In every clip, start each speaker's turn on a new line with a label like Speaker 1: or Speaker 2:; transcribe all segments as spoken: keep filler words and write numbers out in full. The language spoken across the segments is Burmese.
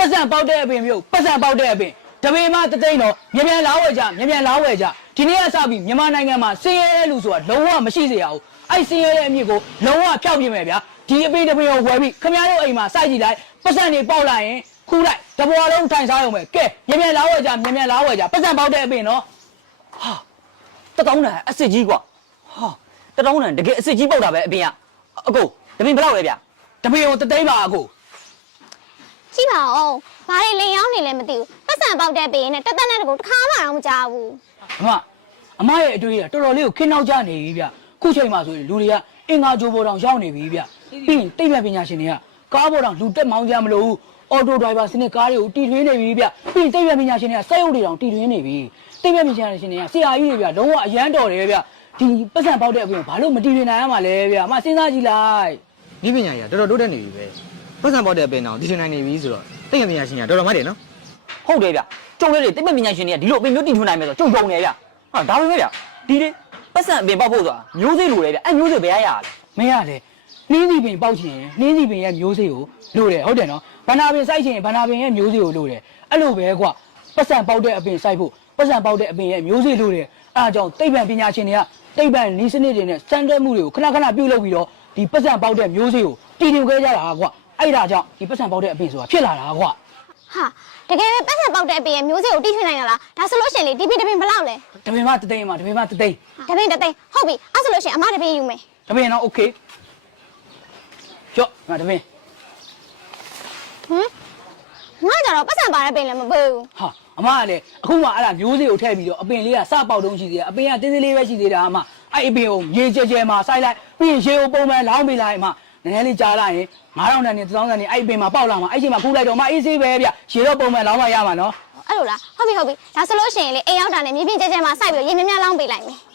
Speaker 1: ပတ်စံပေါက်တဲ့အပင်မျိုးပတ်စံပေါက်တဲ့အပင်တပင်မတသိန်းတော့မြန်မြန်လာဝယ်ကြမြန်မြန်လာဝယ်ကြဒီနေ့ကစပြီးမြန်မာနိုင်ငံမှာစင်ရဲတဲ့လူဆိုတာလုံးဝမရှိစေရဘူးအဲ့စင်ရဲတဲ့အမြင့်ကိုလုံးဝဖျောက်ပြမယ်ဗျာဒီအပင်တပင်ကိုဝယ်ပြီးခင်ဗျားတို့အိမ်မှာစိုက်ကြည့်လိုက်ပတ်စံတွေပေါက်လာရင်ခူးလိုက်တပွားလုံးထိုင်စားရုံပဲကဲမြန်မြန်လာဝယ်ကြမြန်မြန်လာဝယ်ကြပတ်စံပေါက်တဲ့အပင်နော်ဟာတတောင်းတန်အစ်စ်ကြီးကွာဟာတတောင်းတန်တကယ်အစ်စ်ကြီးပေါက်တာပဲအပင်ကအကိုတပင်ဘယ်လောက်လဲဗျာတပင်ကိုတသိန်းပါအကို
Speaker 2: ကြည့်ပါဦးဘာတွေလင်ရောက်နေလဲမသိဘူးပတ်စံပေါက်တဲ့ပေးနဲ့တက်တက်နဲ့တကူတစ်ခါမှတော့မကြောက်ဘူး
Speaker 1: အမအမရဲ့အတွေ့အကြုံတော်တော်လေးကိုခင်းနောက်ကြနေပြီဗျခုချိန်မှာဆိုရင်လူတွေကအင်္ဂါကြိုးပေါ်တောင်ရောက်နေပြီဗျပြီးရင်တိတ်ပညာရှင်တွေကကားပေါ်တောင်လူတက်မောင်းကြမလို့အော်တိုဒရိုင်ဘာစနစ်ကားတွေကိုတီထွင်းနေပြီဗျပြီးရင်တိတ်ပညာရှင်တွေကစက်ရုပ်တွေတောင်တီထွင်းနေပြီတိတ်ပညာရှင်တွေကဆရာကြီးတွေဗျလုံးဝအရန်တော်တယ်ဗျဒီပတ်စံပေါက်တဲ့အပြင်ဘာလို့မတီထွင်းနိုင်ရမှာလဲဗျအမစဉ်းစားကြည့်လိုက်
Speaker 3: ဒီပညာကြီးကတော်တော်တိုးတက်နေပြီပဲပတ်စံပေါက်တဲ့အပင်တောင်တီထွင်းနိုင်နေပြီဆိုတော့တိတ်ပညာရှင်ကတော်တော်မှတ်တယ်နော်
Speaker 1: ဟုတ်တယ်ဗျကျုံလေးတွေတိတ်ပညာရှင်တွေကဒီလိုအပင်မျိုးတီထွင်းနိုင်မယ်ဆိုကျုံယုံနေဗျဟာဒါပဲဗျဒီလေပတ်စံအပင်ပေါက်ဖို့ဆိုတာမျိုးစေ့လိုတယ်ဗျအဲ့မျိုးစေ့ဘယ်ရရလဲမရလေနှင်းစီပင်ပေါက်ချင်နှင်းစီပင်ရဲ့မျိုးစေ့ကိုလိုတယ်ဟုတ်တယ်နော်ဘန္နာပင်စိုက်ချင်ဘန္နာပင်ရဲ့မျိုးစေ့ကိုလိုတယ်အဲ့လိုပဲကွာပတ်စံပေါက်တဲ့အပင်စိုက်ဖို့ပတ်စံပေါက်တဲ့အပင်ရဲ့မျိုးစေ့လိုတယ်အဲ့ဒါကြောင့်တိတ်ပံပညာရှင်တွေကတိတ်ပံနီးစနစ်တွေနဲ့စံတက်မှုတွေကိုခဏခဏပြုတ်လုပ်ပြီးတော့ဒီပတ်စံပေါက်တဲ့မျိုးစေ့ကိုတည်တင်ခဲ့ကြတာကွာအဲ့ဒါကြောင့်ဒီပတ်စံပေါက်တဲ့အပင်ဆိုတာဖြစ်လာတာကွာ
Speaker 2: ဟာတကယ်ပဲပတ်စံပေါက်တဲ့အပင်ရဲ့မျိုးစေ့ကိုတီးထွင်းနိုင်ရလားဒါဆိုလို့ရှိရင်လေဒီပင်တပင်ဘယ်လောက်လဲ
Speaker 1: တပင်မတသိန်းမှာတပင်မတသိန်း
Speaker 2: တပင်တသိန်းဟုတ်ပြီအဲ့ဆိုလို့ရှိရင်အမတပင်ယူမယ်
Speaker 1: တပင်တော့โอเคကျော့ငါတပင်
Speaker 2: ဟမ်ငါကြတော့ပတ်စံပါတဲ့ပင်လည်းမပေးဘူး
Speaker 1: ဟာအမကလည်းအခုမှအဲ့ဒါမျိုးစေ့ကိုထည့်ပြီးတော့အပင်လေးကစပေါက်တုံးရှိသေးတယ်အပင်ကတင်းသေးလေးပဲရှိသေးတာအမအဲ့အပင်ကိုရေကြဲကြဲမှာစိုက်လိုက်ပြီးရင်ရေကိုပုံမှန်လောင်းပေးလိုက်အမနည်းနည်းလေးကြားလိုက်ရင်ငါးထောင်တန်နဲ့တစ်သောင်းတန်နဲ့အဲ့အပင်မှာပေါက်လာမှာအဲ့ချိန်မှာခူးလိုက်တော့မှအေးဆေးပဲဗျရေတော့ပုံမှန်လောင်းမှရမှာနော်
Speaker 2: အဲ့လိုလားဟုတ်ပြီဟုတ်ပြီဒါဆိုလို့ရှိရင်လေအိမ်ရောက်တာနဲ့မြေပြင်ကြဲကြဲမှာစိုက်ပြီးရေမြမြလောင်းပေးလိုက်မယ်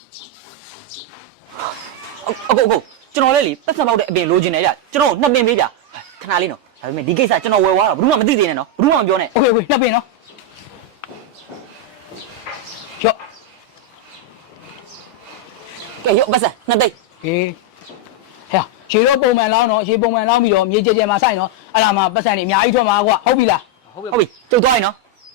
Speaker 1: အကိုအကိုကျွန်တော်လည်းလေပတ်စံပေါက်တဲ့အပင်လိုချင်တယ်ဗျကျွန်တော်နှစ်ပင်ပေးဗျခဏလေးနော်ဒါပေမဲ့ဒီကိစ္စကျွန်တော်ဝယ်သွားတော့ဘယ်သူမှမသိသေးနဲ့နော်ဘယ်သူမှမပြောနဲ့โอเคโอเคနှစ်ပင်နော်ကျော့ကဲရောပတ်စံနှစ်သိန်းဟေးဟဲ့ရေတော့ပုံမှန်လောင်းနော်ရေပုံမှန်လောင်းပြီးတော့မြေကြဲကြဲမှာစိုက်နော်အဲ့ဒါမှပတ်စံနေအများကြီးထွက်မှာကွာဟုတ်ပြီလားဟုတ်ပြီကျုပ်သွားရင်နော်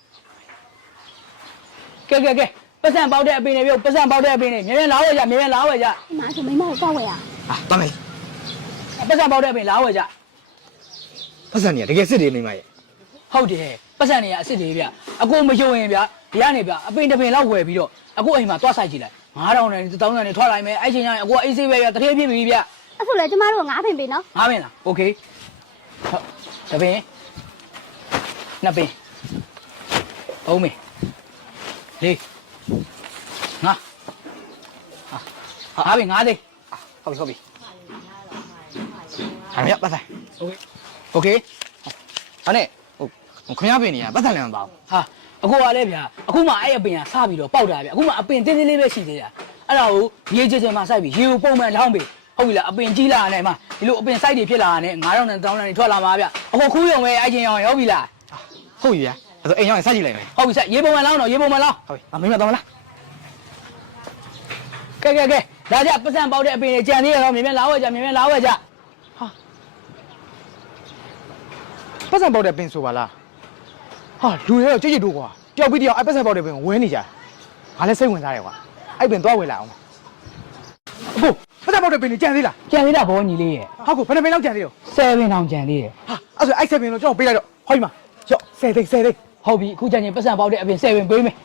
Speaker 1: ကဲကဲကဲပတ်စံပေါက်တဲ့အပင်တွေပြုတ်ပတ်စံပေါက်တဲ့အပင်တွေမြဲမြဲလာဝယ်ကြမြဲမြဲလာဝယ်ကြ
Speaker 2: အမဆိုမိမကိုတောက်ဝယ်ရ
Speaker 3: ဟာတမ်းမယ်
Speaker 1: ပတ်စံပေါက်တဲ့အပင်လာဝယ်ကြ
Speaker 3: ပတ်စံကြီးတကယ်စစ်တယ်မိမရဲ့
Speaker 1: ဟုတ်တယ်ပတ်စံတွေကအစ်စ်တွေဗျအကိုမယုံရင်ဗျဒီကနေဗျအပင်တစ်ပင်လောက်ဝယ်ပြီးတော့အကိုအိမ်မှာသွားဆိုင်ကြည့်လိုက်ငါးထောင်နဲ့တစ်သောင်းနဲ့ထွက်လာမယ်အဲ့ချိန်ကျရင်အကိုအေးဆေးပဲဗျတတိယဖြစ်ပြီဗျ
Speaker 2: အဲ့ဆိုလေကျမတို့ကငါးပင်ပင်နော်
Speaker 1: ငါးပင်လားโอเคဟုတ်တပင်နှစ်ပင်သုံးပင်လေးငါဟာဟာပင်ငါးသိန်းဟုတ်ပြီဟုတ်ပြီ
Speaker 3: ဟာမြတ်ပတ်စံ
Speaker 1: โอเคโอเค
Speaker 3: ဟာနဲ့ဟိုခင်ဗျားပင်နေရပတ်စံလည်းမပါဘူး
Speaker 1: ဟာအခုကလည်းဗျာအခုမှအဲ့အပင်ကစပြီးတော့ပေါက်တာဗျအခုမှအပင်တင်းတင်းလေးပဲရှိသေးတာအဲ့ဒါကိုရေကြဲကြဲမှစိုက်ပြီးရေကိုပုံမှန်လောင်းပြီးဟုတ်ပြီလားအပင်ကြီးလာတယ်မှဒီလိုအပင်စိုက်တွေဖြစ်လာတယ်ငါးထောင်နဲ့တစ်သောင်းနဲ့ထွက်လာမှာဗျအခုခူးရုံပဲအဲ့ချင်းရောရောက်ပြီလား
Speaker 3: ဟုတ်ပြီဗျာအဲ့ဆိုအိမ်ရောက်ရင်စိုက်ကြည့်လိုက်မယ်
Speaker 1: ဟုတ်ပြီစိုက်ရေပုံမှန်လောင်းတော့ရေပုံမှန်လောင်း
Speaker 3: ဟုတ်ပြီအမေမတော်မလား
Speaker 1: ကဲကဲကဲဒါကြပတ်စံပေါက်တဲ့အပင်တွေကြံသေးရတော့မြင်မြင်လာဝဲကြမြင်မြင်လာဝဲကြ
Speaker 3: ဟာပတ်စံပေါက်တဲ့ပင်ဆိုပါလားဟာလူတွေတော့ကြွကြွတိုးကွာပျောက်ပြီးတယောက်အဲ့ပတ်စံပေါက်တဲ့ပင်ကိုဝဲနေကြငါလည်းစိတ်ဝင်စားတယ်ကွာအဲ့ပင်သွားဝဲလာအောင်အခုပတ်စံပေါက်တဲ့ပင်တွေကြံသေးလား
Speaker 1: ကြံသေးတာဘောညီလေးရဲ့
Speaker 3: ဟုတ်ကိုဘယ်နှပင်လောက်ကြံသေးရော
Speaker 1: ဆယ်ပင်တောင်ကြံသေးတယ်
Speaker 3: ဟာအဲ့ဆိုအဲ့ဆယ်ပင်တော့ကျွန်တော်ပေးလိုက်တော့ဟောဒီမှာရော့ဆယ်သိန်းဆယ်သိန်း
Speaker 1: ဟုတ်ပြီအခုကြံရင်ပတ်စံပေါက်တဲ့အပင်ဆယ်ပင်ပေးမယ်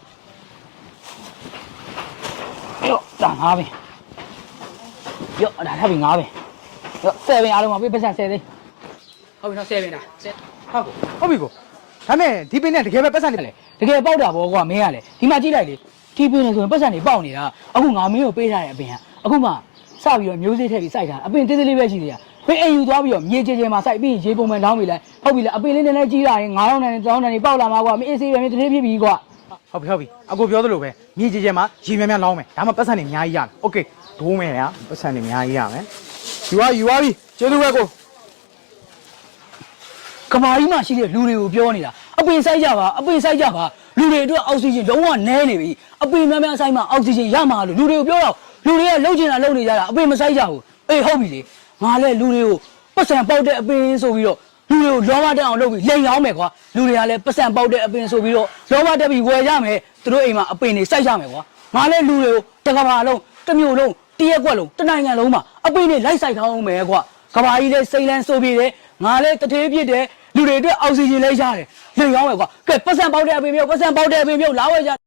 Speaker 1: ရော့ဒါငါးပင်ရော့ဒါထပ်ပြီးငါးပင်ရော့ဆယ်ပင်အားလုံးမှာပေးပတ်စံဆယ်သိန်းဟုတ်ပြီနော်ဆယ်ပင်လားဆယ်
Speaker 3: ဟုတ်ကိုဟုတ်ပြီကိုဒါမဲ့ဒီပင်နဲ့တကယ်ပဲပတ်စံနေလေ
Speaker 1: တကယ်ပေါက်တာဘောကွာမင်းကလေဒီမှာကြည့်လိုက်လေဒီပင်နဲ့ဆိုရင်ပတ်စံတွေပေါက်နေတာအခုငါမင်းကိုပေးထားတဲ့အပင်ကအခုမှစပြီးတော့မျိုးစေ့ထည့်ပြီးစိုက်တာအပင်သေးသေးလေးပဲရှိသေးတာဖေးအိမ်ယူသွားပြီးတော့မြေကြဲကြဲမှာစိုက်ပြီးရေပုံမှန်လောင်းပြီးလိုက်ဟုတ်ပြီလားအပင်လေးနည်းနည်းကြီးလာရင်ငါးထောင်နဲ့တစ်သောင်းနဲ့ပေါက်လာမှာကွာမင်းအေးဆေးပဲမင်းတတိဖြစ်ပြီကွာ
Speaker 3: ဟုတ်ပြီဟုတ်ပြီအကိုပြောသလိုပဲမြေကြဲကြဲမှာရေများများလောင်းမယ်ဒါမှပတ်စံတွေအများကြီးရမယ်โอเคဒိုးမယ်ဗျာပတ်စံတွေအများကြီးရမယ်ယူသွားယူသွားပြီကျေးဇူးပဲကို
Speaker 1: ကမာကြီးမှရှိတဲ့လူတွေကိုပြောနေတာအပင်စိုက်ကြပါအပင်စိုက်ကြပါလူတွေအတွက်အောက်ဆီဂျင်လုံးဝနည်းနေပြီအပင်များများစိုက်မှအောက်ဆီဂျင်ရမှာလို့လူတွေကိုပြောတော့လူတွေကလှုပ်ချင်တာလှုပ်နေကြတာအပင်မစိုက်ကြဘူးအေးဟုတ်ပြီလေငါလည်းလူတွေကိုပတ်စံပေါက်တဲ့အပင်ဆိုပြီးတော့လူတွေကိုလောဘတက်အောင်လုပ်ပြီးလိန်ရောင်းမယ်ကွာလူတွေကလည်းပတ်စံပေါက်တဲ့အပင်ဆိုပြီးတော့လောဘတက်ပြီးဝယ်ကြမယ်သူတို့အိမ်မှာအပင်တွေစိုက်ကြမယ်ကွာငါလည်းလူတွေကိုတကဘာလုံးတစ်မျိုးလုံးတရက်ကွက်လုံးတစ်နိုင်ငံလုံးမှာအပင်တွေလိုက်စိုက်ထားအောင်မယ်ကွာကဘာကြီးလည်းစိမ့်လန်းဆိုပြီးတယ်ငါလည်းတထေးပြစ်တယ်လူတွေအတွက်အောက်ဆီဂျင်လည်းရတယ်လိန်ရောင်းမယ်ကွာကဲပတ်စံပေါက်တဲ့အပင်မျိုးပတ်စံပေါက်တဲ့အပင်မျိုးလာဝယ်ကြ